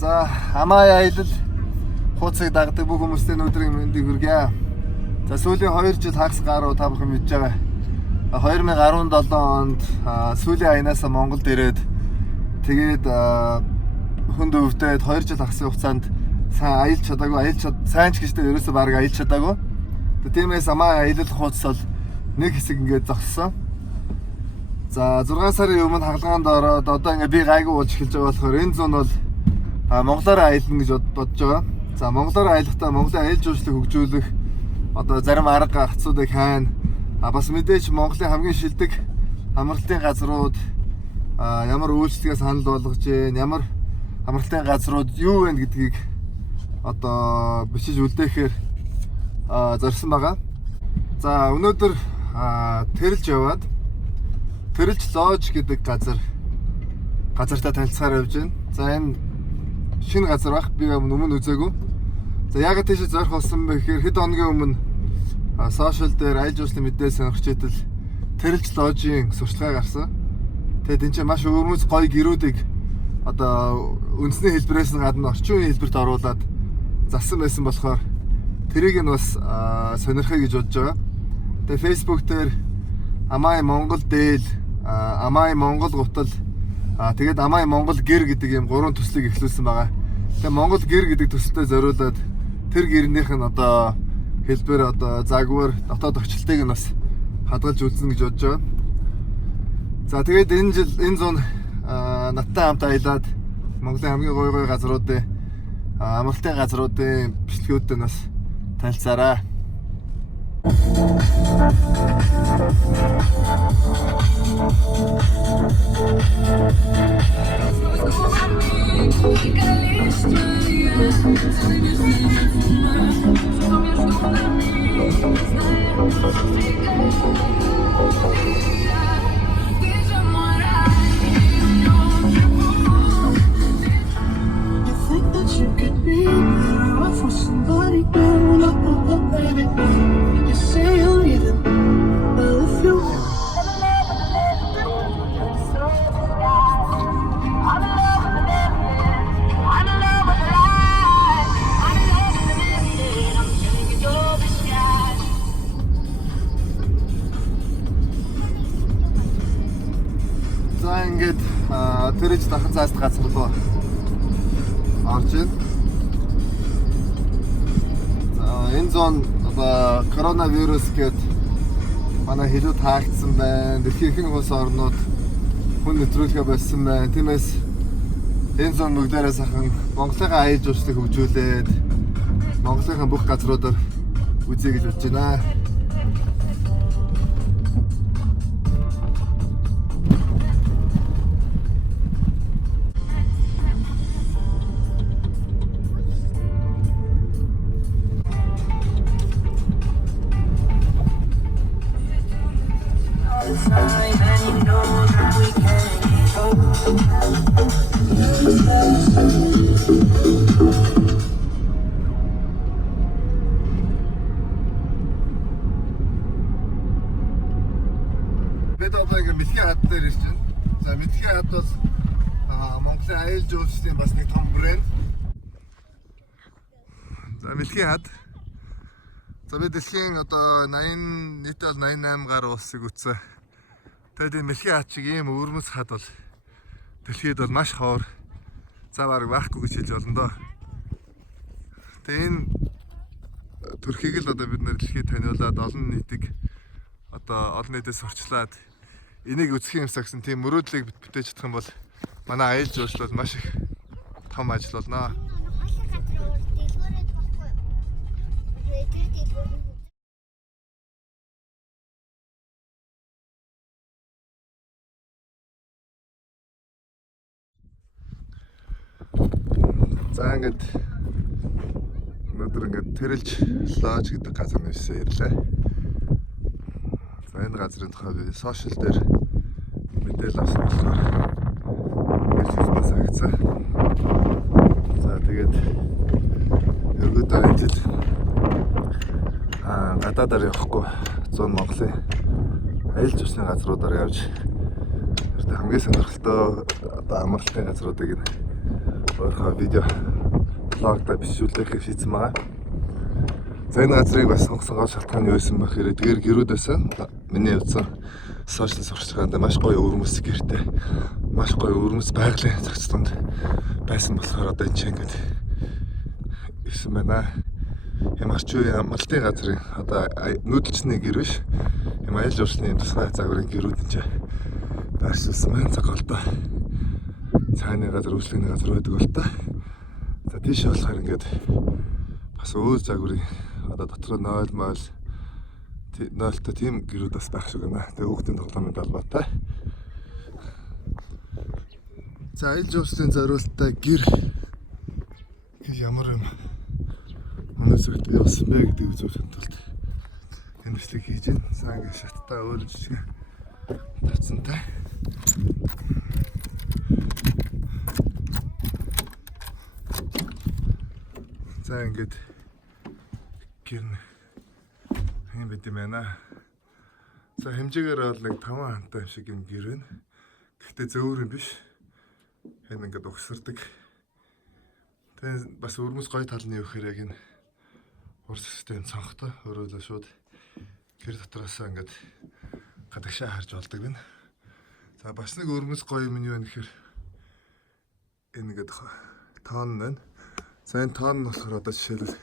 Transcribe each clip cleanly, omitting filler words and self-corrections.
За хамаа аялал хууцыг дагдаг бүх хүмүүстээ өдрийн мэндийг хүргье. За сүүлийн 2 жил хагас гаруй та бүхэн мэдж байгаа. 2017 онд сүүлийн аянаас Монголд ирээд тэгээд хүнд өвдөд 2 жил хагасын хугацаанд сайн аялж чадаагүй, сайн ч гэжтэй ерөөсөө баг аялж чадаагүй. Тиймээс хамаа аялал хууц бол нэг хэсэг ингээд зогссон. За 6 сарын өмнө хагалгаанд ороод одоо ингээд би гайгүй болж эхэлж байгаа болохоор энэ зүүн бол Монголоор аялна гэж бодож байгаа. За Монголоор аялахдаа Монголын аялал жуулчлалыг хөгжүүлэх одоо зарим арга гарцуудыг хайна. Бас мэдээж Монголын хамгийн шилдэг амралтын газрууд ямар үйлчлэгээ санал болгож байна, ямар амралтын газрууд юу вэ гэдгийг одоо бичиж үлдээхээр зорьсон байгаа. За өнөөдөр Тэрэлж яваад Тэрэлж лож гэдэг газартаа танилцахаар явж байна. За энэ шинэ газар баг. Би өмнө үзээгүй. За яагаад тийш зорих болсон бэ гэхээр хэд хоногийн өмнө сошиал дээр аялал жуулчлалын мэдээ сонирхч идэл Тэрэлж ложийн сурчлагаа гарсан. Тэгээд энэ чинь маш өвөрмөц гоё гэрүүдийг одоо үндэсний хэлбэрээс гадна орчин үеийн хэлбэрт оруулаад зассан байсан болохоор тэрийг нь бас сонирхъя гэж бодож байгаа. Тэгээд Facebook дээр Амай Монгол дээл, Амай Монгол гутал, тэгээд Амай Монгол гэр гэдэг юм 3 төслийг эхлүүлсэн байгаа. Тэгээд Монгол гэр гэдэг төсөлтөд зориулаад тэр гэрнийх нь одоо хэлбэр одоо загвар дотоод орчилтыг нь бас хадгалж үзэн гэж бодож байгаа. За тэгээд энэ жил энэ зүүн надтай хамт аялаад Монголын хамгийн гоё газруудын амралтын газруудын бичлэгүүдтэй нас танилцаарай. За ингээд Тэрэлж дахин цааш газар руу орж байна. За энэ зон одоо коронавирус гэдэг манай хэлүүд хаагдсан байна. Дэлхийн ихэнх улс орнууд хүн нэвтрүүлгээ болсон байна. Тиймээс энэ зон бүгдээрээ сайхан Монголын аялал жуулчлалыг хөгжүүлээд Монголын бүх газруудаар үзье гэж бодож байна. Бид одоо ингээ Мэлхийн хад дээр ирж байна. За Мэлхийн хад бол Монголын аялал жуулчлалын бас нэг том брэнд. За Мэлхийн хад. За бид дэлхийн одоо 80 нийтдээ 88 гаруй улсыг үзсэн. Тэгээд энэ Мэлхийн хад шиг ийм өвөрмөц хад бол дэлхийд бол маш ховор. За баг байхгүй гэж хэлж болно доо. Тэгээд энэ төрхийг л одоо бид нэр дэлхийд таниулаад олон нийтийг одоо олон нийтээс сурчлаад энийг үзэх юмсаа гэсэн тийм мөрөөдлийг бүтээж чадах юм бол манай аялал жуулчлал маш их том ажил болно. За ингээд өнөөдөр ингээд Тэрэлж лож гэдэг газар нэрсээ ирлээ. За энэ газрын тухай би сошиал дээр мэдээлэл авсан болохоор ирж үзмээс агцсан. За тэгээд ерөөдөө энэ жил гадаадаар явахгүй зүүн Монголын аялал жуулчлалын газруудаар явж хамгийн сонирхолтой одоо амралтын газруудыг Орхоо видео влогта бишүүлэх шийдсэн байгаа. За энэ газрыг бас сонгосон гол шалтгаан нь юу байсан бэ гэхээр тэгэр гэрүүдээс миний явсан сошиал сурчлагаанд маш гоё өвөрмөс гэртэй маш гоё өвөрмөс байгалийн зохицлоонд байсан болохоор одоо энэ ч ингэж ирсэн байна. Юм арч үе амралтын газрын одоо нүүдэлчний гэр биш юм аялал жуулчны тусгай загварын гэрүүд энэ байршуулсан байна. За голдоо цааны газар үйлчлэгний газар байдаг бол та. За тийш болохоор ингээд бас өөр загварын одоо дотор 0 мол 0-тай тийм гэрүүд бас байх шиг байна. Тэгээ хүүхдийн тоглоомын талбайтай. За аялал жуулчлалын зориулалттай гэр ямар юм өнөөсөд явсан бэ гэдэг үзүүлэхэд тулд энэ бичлэг хийж байна. За ингээд шаттай өөр жижиг тавцантай. За ингээд гэр юм бид юм байна. За хэмжээгээр бол нэг 5 хантай шиг юм гэр байна. Гэхдээ зөөр юм биш. Энэ ингээд угсардаг. Тэгээ бас өрмөс гоё тал нь юу гэхээр яг энэ урс систем цонхтой өөрөөлөө шууд гэр дотроос ингээд гадагшаа харж болдог байна. За бас нэг өрмөс гоё юм юу вэ гэхээр энэ ингээд тоон байна. За энэ тоон нь болохоор одоо жишээлбэл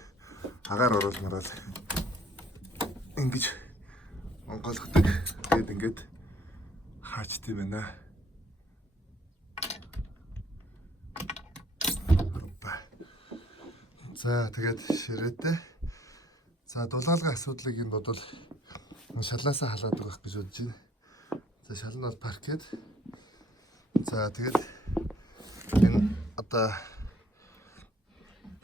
агаар оруулмараа ингэж онгойлгодог. Тэгээд ингээд хаачт юм байна. За тэгээд ширээтэй. За дулаалгын асуудлыг энд бодвол шалаасаа халаад байгаа гэж бодож байна. За шал нь бол паркет. За тэгээд энэ одоо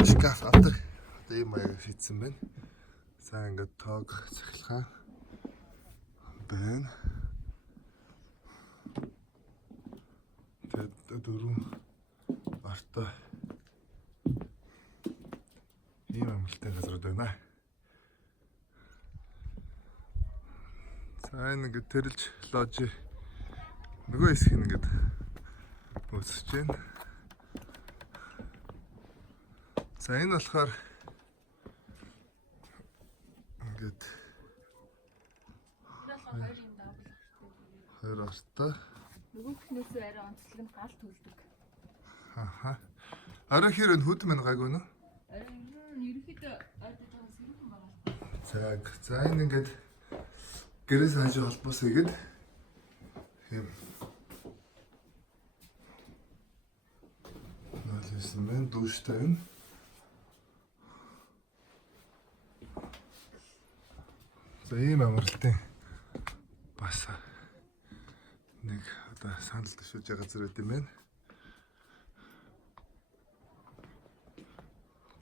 шкаф автар одоо ийм маяг шийдсэн байна. За ингээд тоог цахилгаан байна. Тэгээд дөрөв арта ийм амралтын газрууд байна. За энэ ингээд тэрэлж ложи нөгөө хэсэг нь ингээд үүсэж байна. За энэ болохоор ингээд хоёр арта нөгөөхнөөсөө арай онцлог нь гал төлдөг. Аха. Арай хэр энэ хөд мэн гайгүй нөө? Ерөнхийдөө ойдож байгаа сэрүүхэн байгаа. За энэ ингээд гэрээс хажуу холбоос игээд юм ноолсон байна. Дүүштэй юм. За ийм амралтын бас нэг одоо санал төвшүүлж байгаа газар байт юм байна.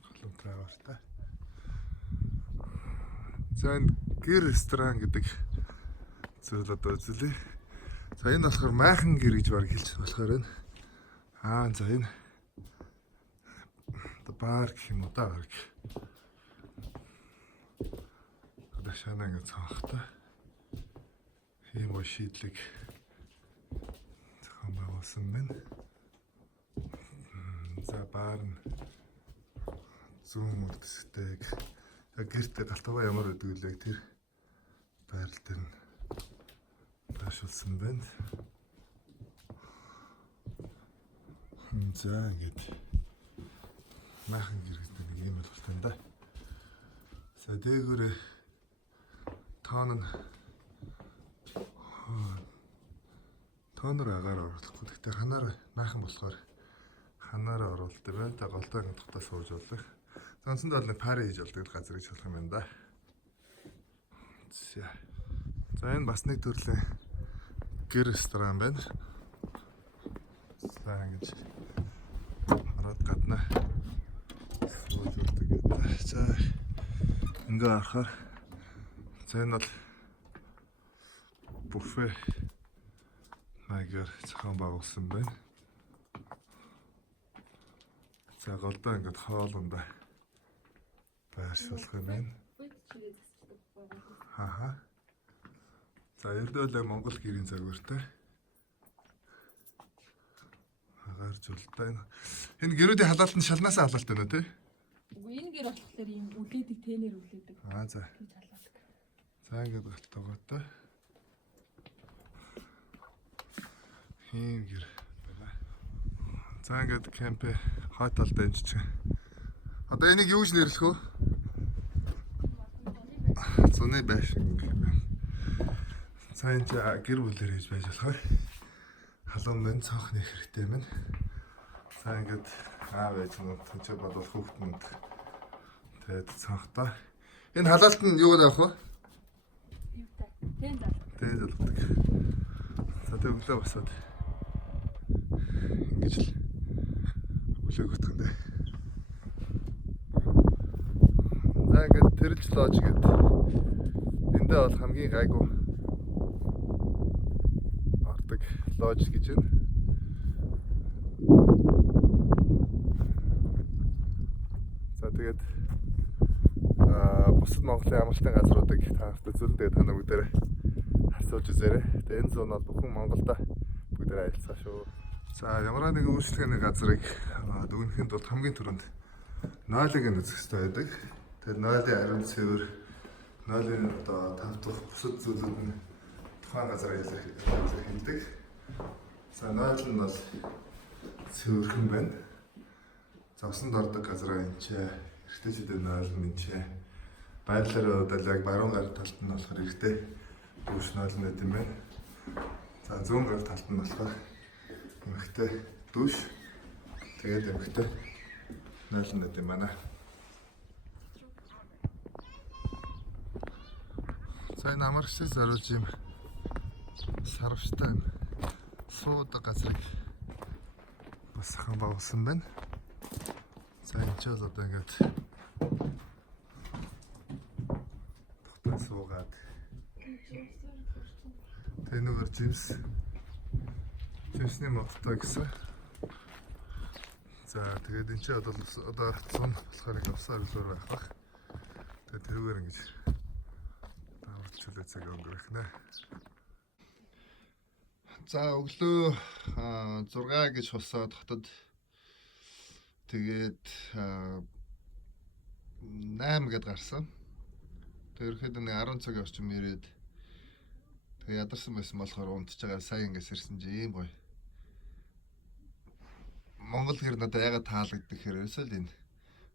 Голомтраагартай. За энэ гэр ресторан гэдэг зүйл одоо үзлээ. За энэ болохоор майхан гэр гэж баг хэлж болохоор байна. За энэ одоо бар гэх юм уу да баг. Одоо шанаа ингэ цаахтай. Ийм шийдлэг зохион байгуулсан байна. За бар нь зүүн үлдэстэй гэртээ галтгаа ямар байдаг вэ тэр байрал дээр нь байршуулсан байна. За ингээд майхан гэр гэдэг нэг юм бол тань да. За дээгүүрээ тоонор агаар оруулахгүй. Гэхдээ ханаар майхан болохоор ханаараа оруулдаг байна. За голдоо хатгатаа сууж болох. Зонцонд бол пари хийж болдог газар гэж болох юм байна да. За энэ бас нэг төрлийн гэр ресторан байна. За ингэж хараад гадна сууж болдог гэдэг. За ингээ харахаар за энэ бол буфе маягаар зохион байгуулсан байна. За голдоо ингээд хоолунд байршуулах юм байна. За ердөө л Монгол гэрийн загвартай. ойржуулалтаа энэ гэрүүдийн халаалт нь шалнаасаа халаалт байна уу те? Үгүй энэ гэр болохоор ийм үлээдэг тэнээр үлээдэг. За. Тэгж халаадаг. За ингээд галтгоотой. Хин гэр байна. За ингээд кемп хотел дэмжиж. Одоо энийг юу гэж нэрлэх вэ? Зуны байшин. Сайн гэр бүлээр хийж байж болох. Халуун мэн цонх нэх хэрэгтэй мэн. За ингээд аав ээж нь тэнцээ бодвол хүүхдүүд тэгээд цонхтой. Энэ халаалт нь юу даах вэ? Юутай? Тэн залуу. Тэн залуудаг. За тэг өглөө басаад ингэж л өглөө гутгах юм. За ингээд тэрэлж лоож гээд эндээ бол хамгийн гайгүй ордог лоож гэж байна. За тэгээд бусад Монголын амралтын газруудыг та нартай зөвлөдөө та бүгдээрээ харьцуулж үзээрэй. Тэгээд энэ зүүн бол бүхэн Монголда бүгдээрээ аялцгаа шүү. За ямар нэгэн үйлчлэгээний газрыг дүгнэхэд бол хамгийн түрүүнд нойлыг нь үзэх хэрэгтэй байдаг. Тэгээд нойлын ариун цэвэр, нойлын одоо тавтах бусад зүйлүүд нь тухайн газар хэлдэг. За нойл нь бол цэвэрхэн байна. За усанд ордог газраа энэ ч эргэжтэйчүүдийн нойл нь энэ ч байрлалын хувьд яг баруун гар талд нь болохоор эрэгтэй дүүш нойл нь гэдэг юм байна. За зүүн гар талд нь болохоор эмэгтэй дүүш, тэгээд эмэгтэй нойл нь гэдэг юм байна. За энэ амарчтай зориулж юм сарвчтай суудаг газрыг бас хаан байгуулсан байна. За энэ ч бол одоо ингээд тухтай суугаад тэнүүгээр жимсний модтой гэсэн. За тэгээд энэ ч одоо цон болохоор ингээд усаар үлээр байх бах. Тэгээд тэрүүгээр ингэж даварчулаа цаг өнгөрөх нэ. За өглөө 6 гэж хосоод хотод тэгээд 8 гэд гарсан. Тэгээд ерөөхдөө нэг 10 цагийн орчим ирээд тэгээд ядарсан байсан болохоор унтж байгаа сайн ингээс ирсэн чи ийм гоё. Монгол гэр надад ягаад таалагддаг хэрэг эсвэл энэ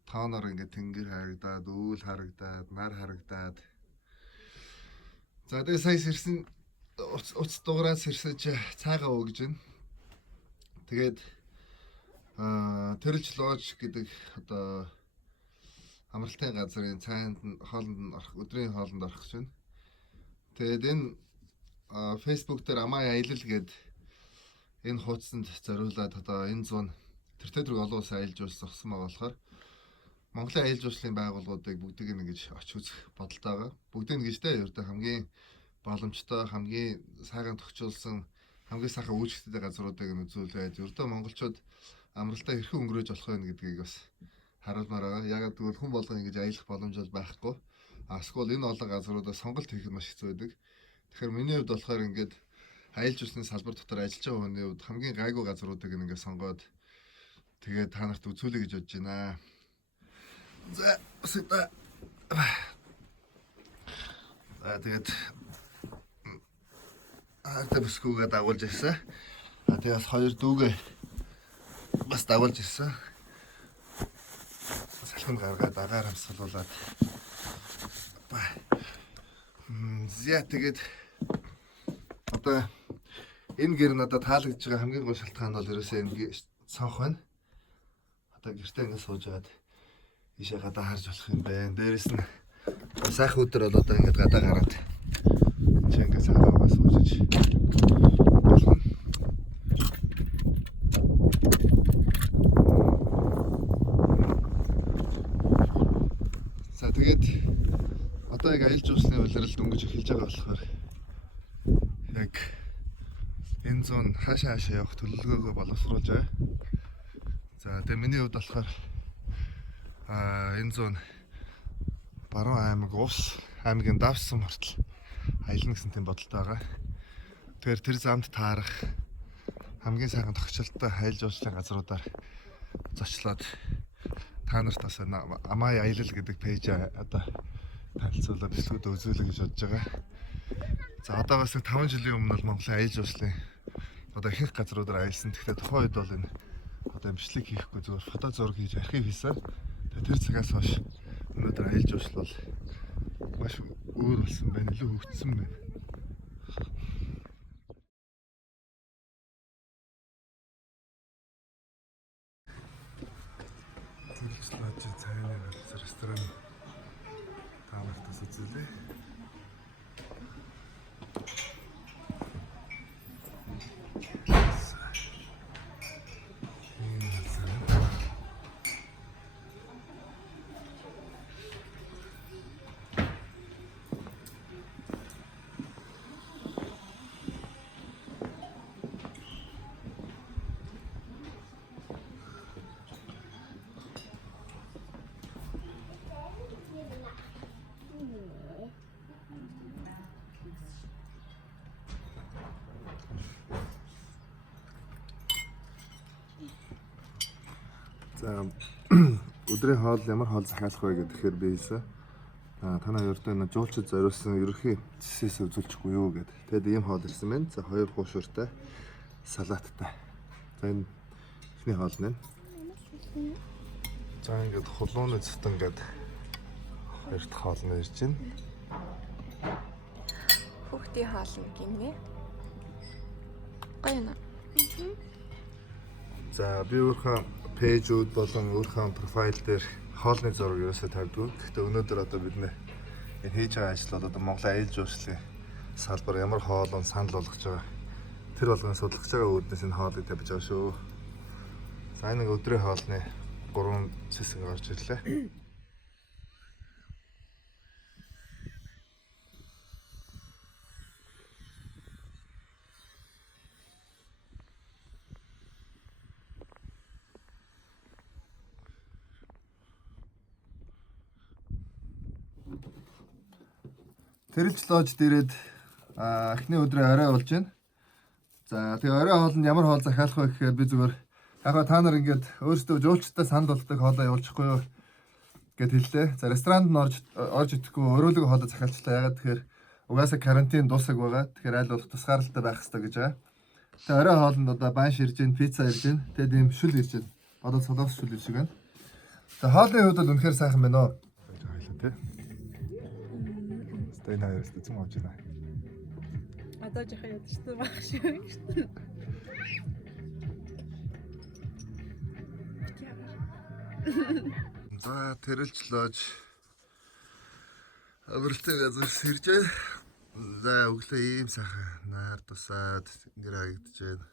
тооноор ингээд тэнгэр харагдаад, үүл харагдаад, нар харагдаад. За тэгээд сая ирсэн уц дугаараас ирсэж цаагаа өгж байна. Тэгээд тэрэлж лоож гэдэг одоо амралтын газрын цаанд хоолнд өдрийн хоолнд орох гэж байна. Тэгээд энэ Facebook дээр Амаа аялал гээд энэ хуудсанд зориулаад одоо энэ зүүн тэр төрөг олон улс аялж уулзсан байгаа болохоор Монголын аялал жуулчлалын байгууллагуудыг бүгдийг ингэж очиж үзэх бодолтой байгаа. Бүгдийг нэгжтэй ердөө хамгийн боломжтой, хамгийн сайхан тохижуулсан, хамгийн сайхан үйлчлэгтэй газруудыг нь үзүүлээд ердөө монголчууд амралтаа хэрхэн өнгөрөөж болох вэ гэдгийг бас харуулмаар байгаа. Яг тэгвэл хүн болгон ингэж аялах боломж бол байхгүй. Эсвэл энэ олон газруудаа сонголт хийх нь маш хэцүү байдаг. Тэгэхээр миний хувьд болохоор ингээд аялал жуулчлалын салбар дотор ажиллаж байгаа хүний хувьд хамгийн гайгүй газруудыг ингээд сонгоод тэгээд та нарт үзүүлэе гэж бодож байна. За тэгээд арта бүсгүйгээ дагуулж ирсэн. Тэгээд бас хоёр дүүгээ бас дагуулж ирсэн. Салхинд гаргаад агаар амсгалуулад. Зя тэгээд одоо энэ гэр надад таалагдж байгаа хамгийн гол шалтгаан бол ерөөсөө энэ цонх байна. Одоо гэртээ ингээд сууж байгаад ийшээ гадаа харж болох юм байна. Дээрээс нь сайхан өдөр бол одоо ингээд гадаа гараад чи ингээд цагаагаа суужиж болно. За тэгээд одоо яг аялал жуулчлалын улиралд өнгөж эхэлж байгаа болохоор яг энэ зүүн хаашаа явах төлөвлөгөөгөө боловсруулж байгаа. За тэгээ миний хувьд болохоор энэ зүүн Баруун аймаг Увс аймгийн Давсан хүртэл аялна гэсэн тийм бодолтой байгаа. Тэгэхээр тэр замд таарах хамгийн сайхан тогтчлолтой аялал жуулчлалын газруудаар зочлоод та нарт бас Амай аялал гэдэг пэйж одоо танилцуулаад бичлэгүүд үзүүлэх гэж бодож байгаа. За одоо бас 5 жилийн өмнө бол Монголын аялал жуулчлалын одоо ихэнх газруудаар аялсан. Гэхдээ тухайн үед бол энэ одоо бичлэг хийхгүй зөвхөн фото зураг хийж архив хийсэн. Тэр цагаас хойш өнөөдөр аялал жуулчлал бол маш өөр болсон байна. Илүү хөгжсөн байна. Тэрчлээч цайны ресторан таамагтас үзүүлээ. За өдрийн хоол ямар хоол захиалах вэ гэхээр би хэлсэн. Танай хоёрт энэ жуулчид зориулсан ерөнхий цэсээс үзүүлчихгүй юу гэд. Тэгэд ийм хоол ирсэн байна. За 2 хуушуртай салааттай. За энэ ихний хоол нэ. За ингээд хулууны цэстэн гээд хоёр дахь хоол нь ирж байна. Хүүхдийн хоол нь гинэ. Гоё нэ. За би өөрхөн пэйжүүд болон өөрхөн профайл дээр хоолны зураг ерөөсөө тавьдаг. Гэхдээ өнөөдөр одоо бид нэ энэ хийж байгаа ажил бол одоо Монголын аялал жуулчлалын салбар ямар хоолон санал болгож байгаа. Тэр болгон судалгаж байгаа үүднээс энэ хоолыг тавьж байгаа шүү. За энэ өдрийн хоолны 3 хэсэг орж ирлээ. Тэрэлж лож дээрээд эхний өдрийн орой болж байна. За тэгээ орой хоолнд ямар хоол захиалах вэ гэхээр би зүгээр яг та нар ингээд өөрсдөө жуулчтай санал болгодог хоолоо явуулчихгүй юу гэд хэллээ. За ресторанд нь орж идэхгүй өрөөлөг хоолоо захиалчлаа. Ягаад тэгэхээр угаасаа карантин дуусах байгаа. Тэгэхээр аль болох тусгаарлалтай байх хэрэгтэй гэж байгаа. Тэгээ орой хоолнд одоо банш ирж байна, пицца ирж байна. Тэгээд ийм шүл ирж байна. Одоо цолоос шүл ирж байна. Тэгээ хоолны хувьд бол үнэхээр сайхан байна уу? Хоёлаа тий. Энэ хоёроос зүм авч байна. Одоо жоохон ядчтай байх шүү. За тэрэлж лож авралтай газар сэрж байна. За өглөө ийм сайхан наар тусаад гэр харагдаж байна.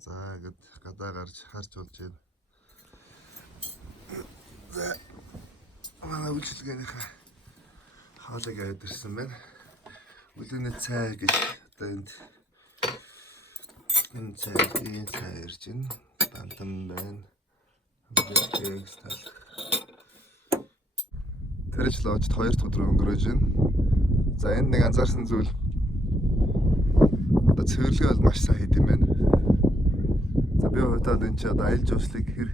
За гэд гадаа харж болж байна. За манай үйлчилгээнийхээ хоолыг авдирсан байна. Өглөөний цай гэж одоо энэ цай ирж байна. Дандан байна. Тэрэж лоожд 2 дахь өдрөө өнгөрөөж байна. За энд нэг анзаарсан зүйл одоо цэвэрлэгээ бол маш сайн хийд юм байна. За би хувьдаа энэ ч одоо аялал жуулчлалыг хэр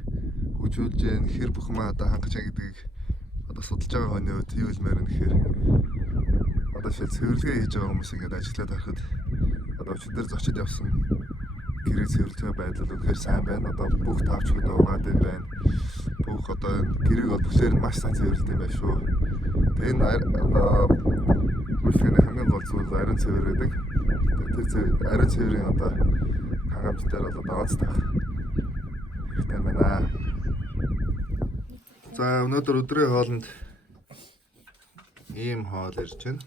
хөгжүүлж гэн хэр бүх юм одоо хангаж байгаа гэдгийг одоо судалж байгаа хүний хувьд юу хэлмээр нь гэхээр одоо шил цэвэрлэгээ хийж байгаа хүмүүс ингээд ажиллаад харахад одоо өчигдөр зочид явсан гэрээ цэвэрлэх байдал үнэхээр сайн байна. Одоо бүх тавчгууд угаад юм байна. Бүх одоо гэрээг бол бүхлээр нь маш сайн цэвэрлэдэг юм байна шүү. Тэгээ энэ одоо бүхний хамгийн гол зүйл ариун цэвэр гэдэг. Тэр ариун цэврийн одоо хангамжтай бол одоо онцлог хэрэгтэй байна. За өнөөдөр өдрийн хоолнд ийм хоол ирж байна.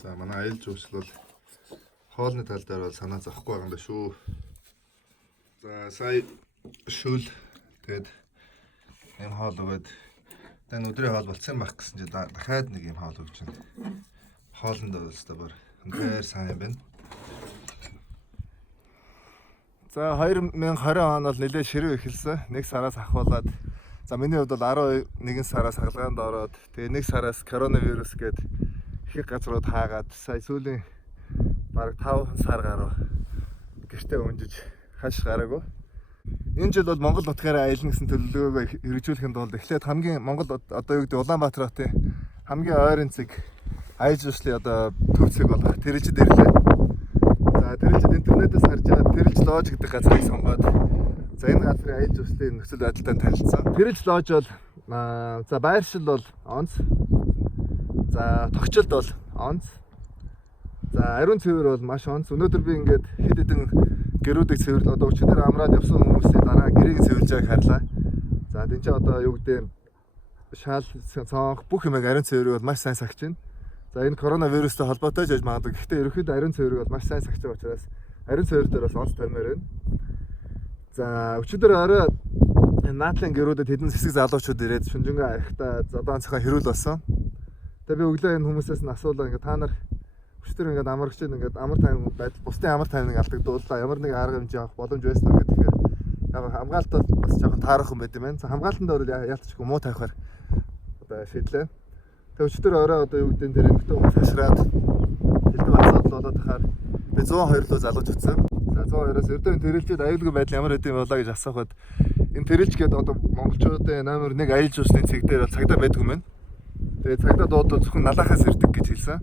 За манай аялал жуулчлал бол хоолны тал дээр бол санаа зовхгүй байгаа юм байна шүү. За сая шүл тэгээд ийм хоол өгöd тань өдрийн хоол болцсон байх гэсэн чинь дахиад нэг ийм хоол өгч байна. Хоолнд бол өстой бүр үнээр сайн юм байна. За 2020 он бол нэлээд ширүү эхэлсэн. 1 сараас ахуулаад за миний хувьд бол 11 сараас хагалгаанд ороод тэгээ 1 сараас коронавирус гээд их газрууд хаагаад сая сүүлийн бараг 5 сар гаруй гэртээ өнжиж хаш гараагүй. Энэ жил бол Монгол нутгаараа аялна гэсэн төлөвлөгөөгөө хэрэгжүүлэхэд бол эхлээд хамгийн Монгол одоо юу гэдэг Улаанбаатар хотын хамгийн ойрын цэг аяж жуулчлалын одоо төв цэг бол Тэрэлжид ирлээ. За Тэрэлжид интернетээс харж байгаа Тэрэлж лож гэдэг газрыг сонгоод за энэ газрын аяж жуулчлалын нөхцөл байдалтай танилцсан. Тэрэлж лож бол за байршил бол онц. За тогтчлт бол онц. За ариун цэвэр бол маш онц. Өнөөдөр би ингээд хэд хэдэн гэрүүдийг цэвэрлээ. Одоо өчигдөр амраад явсан хүмүүсийн дараа гэрийг цэвэрлж байгааг харлаа. За тэн чинь одоо юу гэдэг шаал цонх бүх юмыг ариун цэвэрийг бол маш сайн сахиж байна. За энэ коронавирустай холбоотой жиж магадгүй. Гэхдээ ерөнхийдөө ариун цэвэрийг бол маш сайн сахиж байгаа учраас ариун цэвэр дээр бас онц тамир байна. За өчигдөр орой энэ наадлын гэрүүдэд хэдэн хэсэг залуучууд ирээд шүнжэнгээ архитаа одоо онцгой хэрүүл болсон. Тэгээ би өглөө энэ хүмүүсээс нь асуулаа ингээ та нар өчтөр ингээд амрагч ингээд амар тайван байдал бусдын амар тайвныг алдагдууллаа. Ямар нэг арга хэмжээ авах боломж байсан уу гэхээр яг хамгаалалт бол бас жоохон таарах юм байт юм байна. Хамгаалтанд бол яалтчгүй муу тавихаар одоо шийдлээ. Тэгээ өчтөр орой одоо юу гэдэг дээр эмэгтэй хүмүүс хашраад хэлбэг асуудал болоод тахаар би 102 руу залууж утсан. За 102-оос ердөө Тэрэлжид аюулгүй байдал ямар байд юм болоо гэж асуухад энэ Тэрэлж гэдэг одоо монголчуудын номер 1 аял жуулчлалын цэг дээр бол цагдаа байдаг юм байна. Тэгээ цагдаа дуудвал зөвхөн налахаас ирдэг гэж хэлсэн.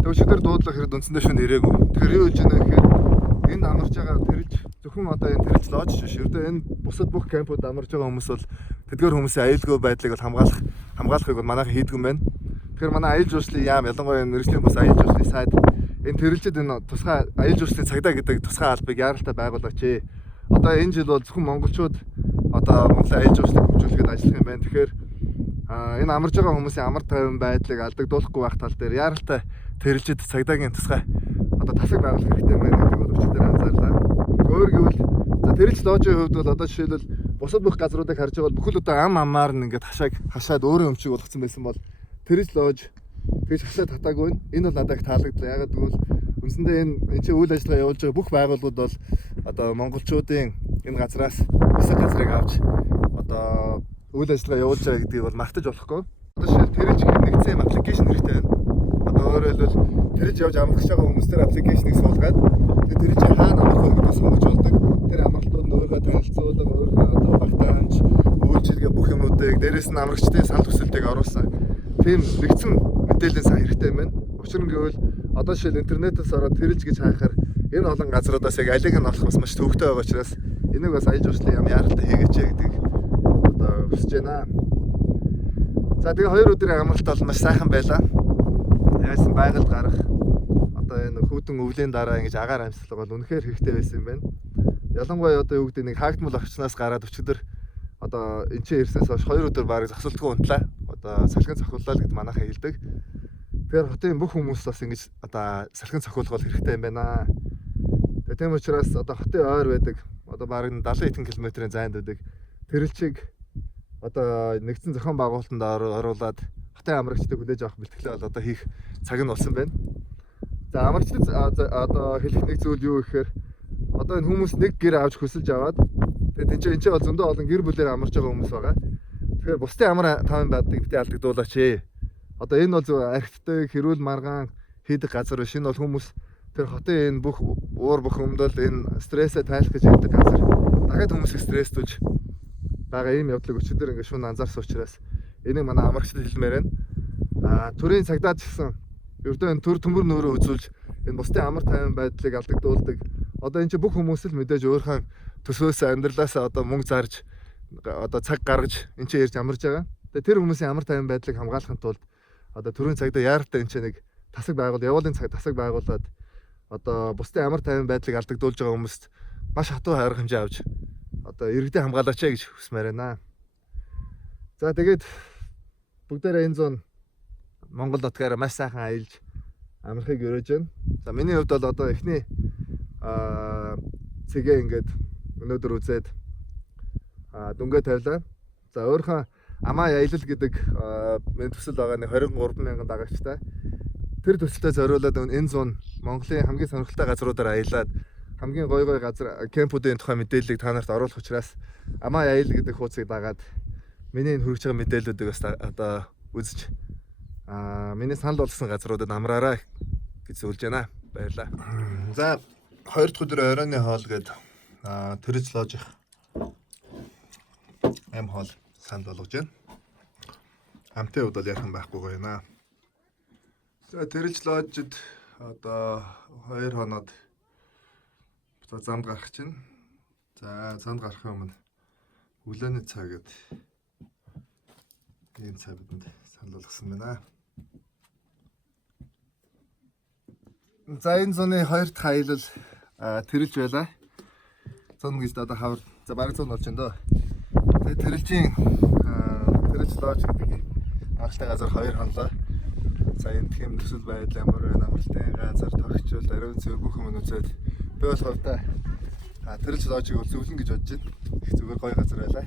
Тэгээ өчигдөр дуудлах хэрэг үндсэндээ шөнө ирээгүй. Тэгэхээр юу гэж байна гэхээр энд амарч байгаа Тэрэлж зөвхөн одоо энэ Тэрэлж лож биш. Ердөө энэ бусад бүх кампууд амарч байгаа хүмүүс бол тэдгээр хүмүүсийн аюулгүй байдлыг бол хамгаалахыг бол манайхан хийдэг юм байна. Тэгэхээр манай аял жуулчлалын яам ялангуяа мэргэжлийн бас аял жуулчлалын сайд энэ Тэрэлжид энэ тусгай аял жуулчлалын цагдаа гэдэг тусгай албыг яаралтай байгуулаач. Одоо энэ жил бол зөвхөн монголчууд одоо Монголын аял жуулчлалыг хөгжүүлэхэд ажиллах юм байна. Тэгэхээр энэ амарч байгаа хүмүүсийн амар тайван байдлыг алдагдуулахгүй байх тал дээр яаралтай Тэрэлжид цагдаагийн тусгай одоо тасаг байгуулах хэрэгтэй байна гэдэг бол өчигдөр анзаарлаа. Өөр гэвэл за Тэрэлж ложийн хувьд бол одоо жишээлбэл бусад бүх газруудыг харж байгаа бол бүхэл одоо ам амаар нь ингээд хашаад өөрөө өмчиг болгоцсон байсан бол Тэрэлж лож тэгж хашаад татаагүй нь энэ бол надад таалагдлаа. Ягаад гэвэл үндсэндээ энэ чинь үйл ажиллагаа явуулж байгаа бүх байгууллагууд бол одоо монголчуудын энэ газраас хэсэг газрыг авч одоо үйл ажиллагаа явуулж байгаа гэдгийг бол мартаж болохгүй. Одоо жишээл Тэрэлж нэгдсэн юм аппликейшн хэрэгтэй байна. Одоо өөрөөр хэлбэл Тэрэлж явж амрах гэж байгаа хүмүүс төр аппликейшнийг суулгаад Тэрэлж хаана амрах вэ гэдгийг сонгож болдог. Тэр амралтууд өөрөөгөө танилцуулдаг, өөрөөгөө одоо багтаамж, үйлчилгээ бүх юмнуудыг дээрээс нь амрагчдын санал хүсэлтийг оруулсан. Тийм нэгдсэн мэдээлэл сайн хэрэгтэй юм байна. Учир нь гэвэл одоо жишээл интернетээс ороод Тэрэлж гэж хайхаар энэ олон газруудаас яг алиг нь олох бас маш төвөгтэй байгаа учраас энийг бас аял жуулчлалын яам яаралтай хийгээч гэдэг одоо хүсэж байна. За тэгээ 2 өдрийн амралт бол маш сайхан байлаа. Яасан байгальд гарах одоо энэ хүүтэн өвлийн дараа ингэж агаар амьсгал бол үнэхээр хэрэгтэй байсан юм байна. Ялангуяа одоо юу гэдэг нэг хаагдмал орчноос гараад өчигдөр одоо энэ чинь ирснээс хойш 2 өдөр барыг зогсолтгүй унтлаа. Одоо салхин цохиуллаа гэд манайхаа хэлдэг. Тэгэхээр хотын бүх хүмүүс бас ингэж одоо салхин цохиулах бол хэрэгтэй юм байна. Тэгээ тийм учраас одоо хотын ойр байдаг одоо бараг 70 хэдэн километрийн зайд байдаг Тэрэлжийг одоо нэгдсэн зохион байгуулалтанд оруулаад хотын амрагчдыг хүлээж авах бэлтгэлээ бол одоо хийх цаг нь болсон байна. За амрагчдад одоо хэлэх нэг зүйл юу гэхээр одоо энэ хүмүүс нэг гэр авч хөсөлж аваад тэгээд энэ чинь бол зөндөө олон гэр бүлээр амарч байгаа хүмүүс байгаа. Тэгэхээр бусдын амар таван байдлыг битээ алдагдуулаач. Одоо энэ бол зөв архитектыг хэрүүл маргаан хийдэг газар биш. Энэ бол хүмүүс тэр хотын энэ бүх уур бүх өмдөл энэ стрессээ тайлах гэж явдаг газар. Дахиад хүмүүсийг стресстүүлж байгаа ийм явдлыг өчигдөр ингээд шүүн анзаарсан учраас энийг манай амрагчдад хэлмээр байна. Төрийн цагдаач гэсэн ердөө энэ төр төмөр нөөрөө үзүүлж энэ бусдын амар тайван байдлыг алдагдуулдаг. Одоо энэ чинь бүх хүмүүс л мэдээж өөрийнхөө төсвөөс амьдралаасаа одоо мөнгө зарж одоо цаг гаргаж энэ чинь ирж амарж байгаа. Тэгээ тэр хүмүүсийн амар тайван байдлыг хамгаалахын тулд одоо төрийн цагдаа яаралтай энэ чинь нэг тасаг явуулын тасаг байгуулад одоо бусдын амар тайван байдлыг алдагдуулж байгаа хүмүүст маш хатуу арга хэмжээ авч одоо иргэдээ хамгаалаач гэж хүсмээр байна. За тэгээд бүгдээрээ энэ зүүн Монгол нутгаараа маш сайхан аялж амрахыг өрөөж байна. За миний хувьд бол одоо эхний цэгээ ингээд өнөөдөр үзээд дүнгээ тавилаа. За өөрхөн Амаа аялал гэдэг миний төсөл байгаа нэг 23,000 дагагчтай. Тэр төсөлтөд зориулаад энэ зүүн Монголын хамгийн сонирхолтой газруудаар аялаад хамгийн гой газар кемпүүдийн тухай мэдээллийг та нарт оруулах учраас Амаа аялал гэдэг хуудсыг дагаад миний энэ хүрэж байгаа мэдээллүүдийг бас одоо үзэж Миний санал болгосон газруудад амраарай гэж зөвлөж байна. Баярлалаа. За 2 дахь өдөр оройны хоол гээд Тэрэж лож аим хоол санал болгож байна. Хамтын хувьд бол яхан байхгүй гоёна. За Тэрэж ложид одоо 2 хоноод замд гарах чинь. За замд гарахын өмнө өглөөний цай гээд ийм цай бидэнд санал болгосон байна. За энэ зуны 2 дахь аялал Тэрэж байлаа. Зун гэж одоо хавар за бараг 100 болж байна дөө. Тэгээ Тэрэжийн Тэрэж лож гэдэг анхтай газар 2 хонлоо. За энэ тийм төсөл байдал ямар байна? Амралтын газар тогтчул ариун цэвэр бүх юм үзээд би бол хувьдаа Тэрэж ложийг зөвлөн гэж бодож байна. Их зүгээр гоё газар байлаа.